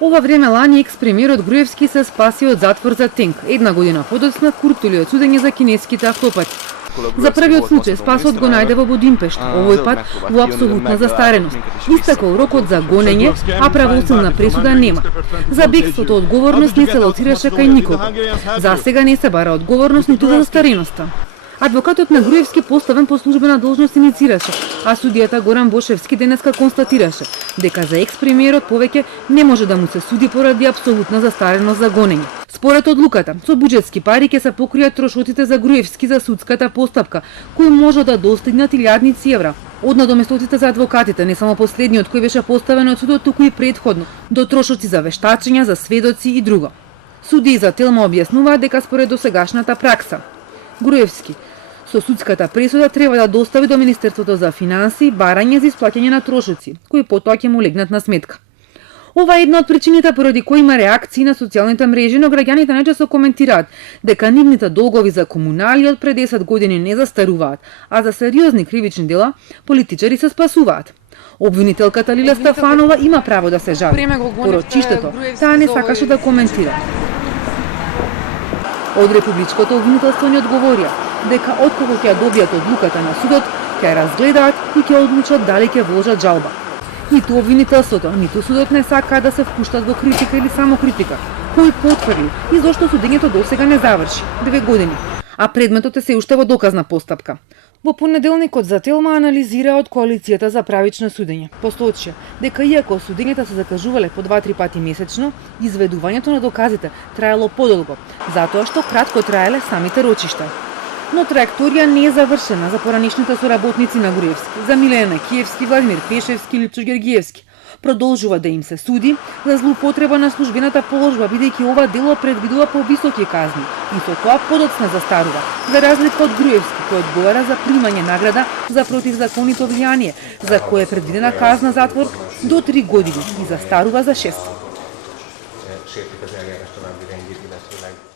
Ова време лани екс-премиерот Груевски се спаси од затвор за тенк. Една година подоцна куртули од судење за кинеските автопати. За првиот случај спасот го најде во Будимпешт, овој пат во апсолутна застареност. Истекол рокот за гонење, а правосилна пресуда нема. За бегството одговорност не се лоцираше кај никого. За сега не се бара одговорност ниту за застареноста. Адвокатот на Груевски поставен по службена должност иницираше, а судијата Горан Бошевски денеска констатираше дека за екс-премиерот повеќе не може да му се суди поради апсолутна застареност за гонење. Според одлуката, со буџетски пари ќе се покријат трошоците за Груевски за судската постапка, кои може да достигнат илјадници евра. Од надоместотите за адвокатите, не само последниот кој беше поставен од судот, туку и претходно, до трошоци за вештачења, за сведоци и друго. Судии за Телма објаснуваат дека според досегашната пракса, Груевски со судската пресуда треба да достави до Министерството за финансии барање за исплаќање на трошоци, кои потоа ќе му легнат на сметка. Ова е една од причините поради кои има реакции на социјалните мрежи, но граѓаните најчесто коментираат дека нивните долгови за комунали од пред 10 години не застаруваат, а за сериозни кривични дела политичари се спасуваат. Обвинителката Лилја Стефанова има право да се жали. Порочиштето, таа не сакаше да коментира. Од републичкото обвинителство ни одговорија дека откако ќе добијат одлуката на судот, ќе ја разгледаат и ќе одлучат дали ќе вложат жалба. Ниту обвинителството, ниту судот не сакаат да се впуштат во критика или самокритика, кој потврди и зошто судењето досега не заврши 2 години, а предметот е се уште во доказна постапка. Во понеделникот за Телма анализира од коалицијата за правично судење. Посочија дека иако судењата се закажувале по 2-3 пати месечно, изведувањето на доказите траело подолго, затоа што кратко траеле самите рочишта. Но траекторија не е завршена за поранешните соработници на Груевски, за Милена Киевски, Владимир Пешевски или Липчо Гергиевски. Продолжува да им се суди за злоупотреба на службената положба, бидејќи ова дело предвидува повисоки казни и со тоа подоцна застарува, за разлика од Груевски, кој одговара за примање награда за противзаконито влијание, за кое е предвидена казна затвор до 3 години и застарува за 6.